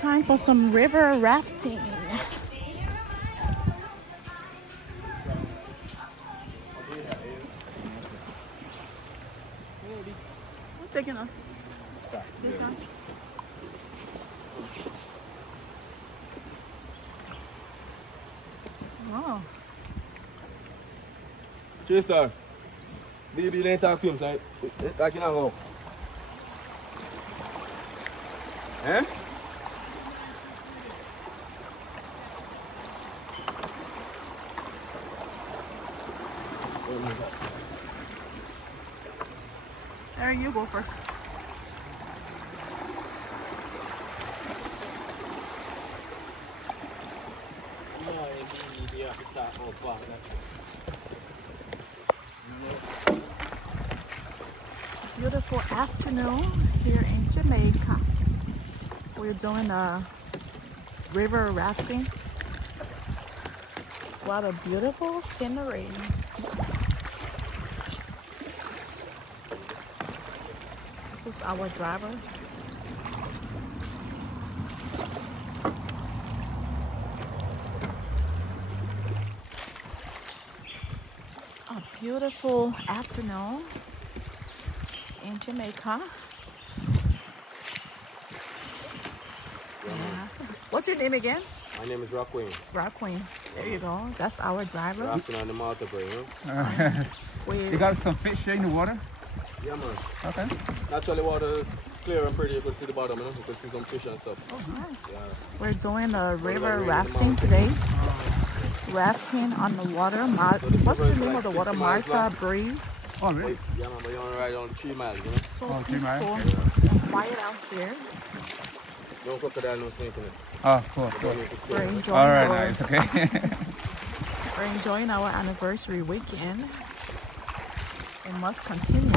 Time for some river rafting. Who's taking us? This guy? Oh. Chester, baby, they talk to him, so I can go. Eh? There, you go first. Beautiful afternoon here in Jamaica. We're doing a river rafting. What a beautiful scenery. This is our driver. A beautiful afternoon in Jamaica. Yeah. What's your name again? My name is Rafting. Rafting. There you go. That's our driver. Rafting on the Martha Brae, you know? You got some fish here in the water? Yeah, man. Okay. Naturally, water is clear and pretty. You can see the bottom, you know? You can see some fish and stuff. Oh, nice. Yeah. We're doing a river rafting today. Rafting on the water. What's the name of the water? Martha Brae. Oh, really? Yeah, man, but you want to ride only 3 miles, you know? So 3 miles? peaceful and quiet out here. No crocodile, no snake in it. Oh, cool. You don't need to scare We're it. enjoying All right, our, nice. Okay. we're enjoying our anniversary weekend. It must continue.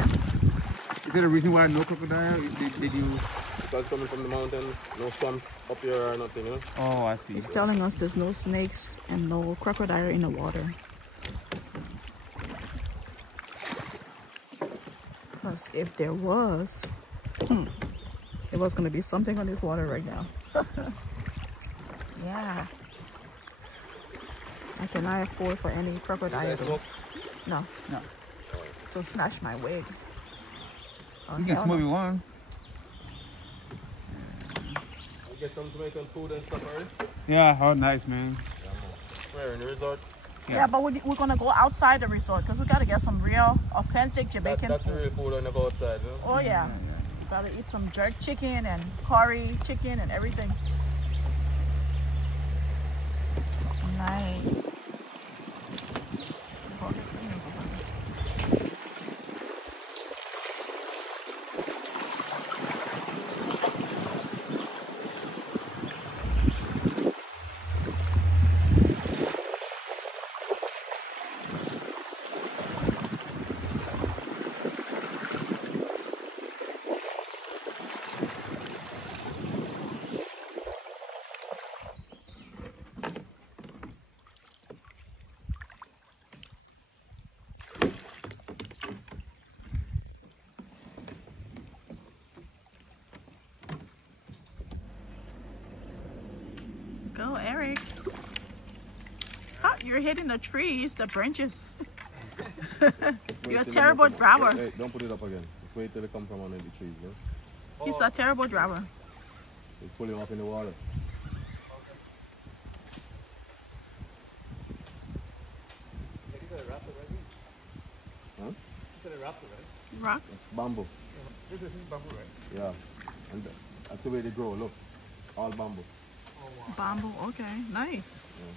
Is there a reason why no crocodile? Did you? Because coming from the mountain, no swamps up here or nothing, you know? Oh, I see. He's telling us there's no snakes and no crocodile in the water. Because if there was, it was going to be something on this water right now. Yeah. I cannot afford for any crocodile. You guys smoke? No. No. To snatch my wig. Oh, You can hell smoke no. if you want. You get some Jamaican food and stuff, already? Yeah. Oh, nice, man. Yeah, man. Where, in the resort? Yeah, but we're going to go outside the resort because we got to get some real, authentic Jamaican That's food. the real food when you go outside, you know? Oh, yeah. Got to eat some jerk chicken and curry chicken and everything. Nice. Go, Eric. Oh, you're hitting the trees, the branches. You're a terrible driver. Hey, don't put it up again. Just wait till it comes from under the trees, you know? He's a terrible driver. Just pull him up in the water. Huh? Rocks? Bamboo. This is bamboo, right? Yeah. And that's the way they grow, look. All bamboo. Bamboo, okay, nice. Yeah.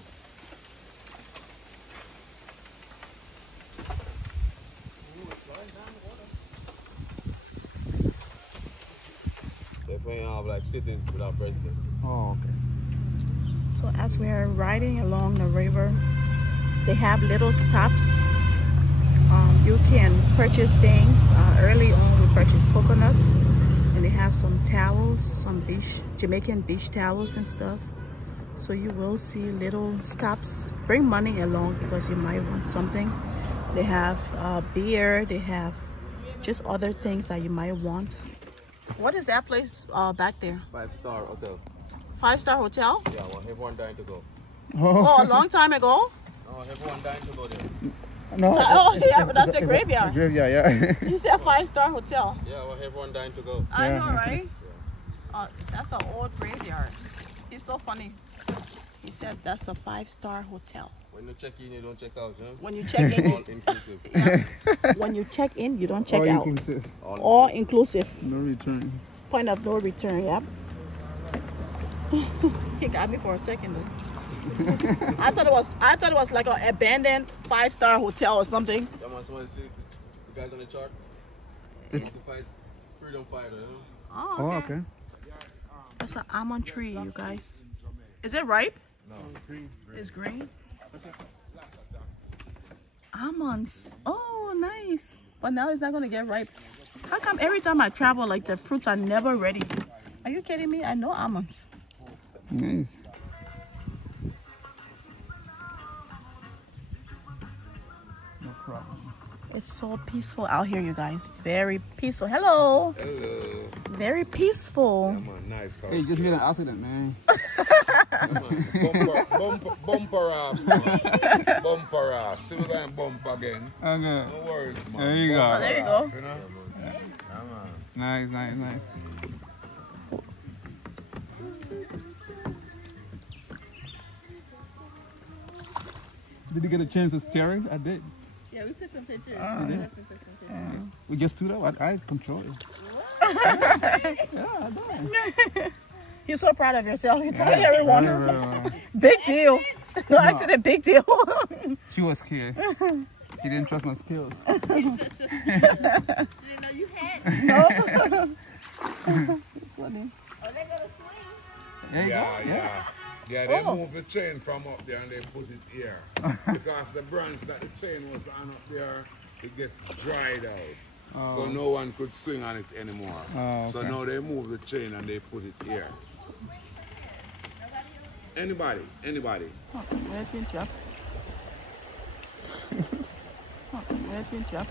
So if we have like cities without president. Oh, okay. So as we are riding along the river, they have little stops. You can purchase things. Early on we purchased coconut, and they have some towels, some Jamaican beach towels and stuff. So you will see little stops. Bring money along because you might want something. They have beer, they have just other things that you might want. What is that place back there? 5-star hotel. 5-star hotel? Yeah, well, everyone dying to go. Oh, a long time ago? No, everyone dying to go there. No. Oh, yeah, but that's a graveyard. Graveyard, yeah. You said 5-star hotel. Yeah, well, everyone dying to go. I Yeah. know, right? That's an old graveyard. He's so funny. He said that's a 5-star hotel. When you check in, you don't check out, you know? When you check in, All inclusive. when you check in, you don't check All out. inclusive. All inclusive. No return. Point of no return. Yep. He got me for a second though. I thought it was like an abandoned 5-star hotel or something. Yeah, man, somebody see the guys on the chart? They want to fight freedom fighter, you know? Oh, okay. That's an almond tree, you guys. Is it ripe? No, it's green. It's green. Almonds. Oh, nice. But now it's not gonna get ripe. How come every time I travel, like the fruits are never ready? Are you kidding me? I know almonds. Nice. No problem. It's so peaceful out here, you guys. Very peaceful. Hello. Hello. Very peaceful. Yeah, man, nice house. Hey, you just made an accident, man. Bumper off, son. Bumper off. See we going bump again. Okay. No worries, man. There you go. Oh, there you go. You know? Yeah, man. Nice, nice, nice. Did you get a chance to steering? I did. Yeah, we took some pictures. We just stood up. I control it. You're so proud of yourself. You're telling everyone. Right. Big deal. No, I said a big deal. She was scared. She didn't trust my skills. She didn't know you had. It's funny. Oh, they gonna swing. There you go. Yeah, they moved the chain from up there and they put it here. Because the branch that the chain was on up there, it gets dried out. So no one could swing on it anymore. Oh, So okay. now they move the chain and they put it here. Anybody? Oh, where's your job? Oh, where's your job?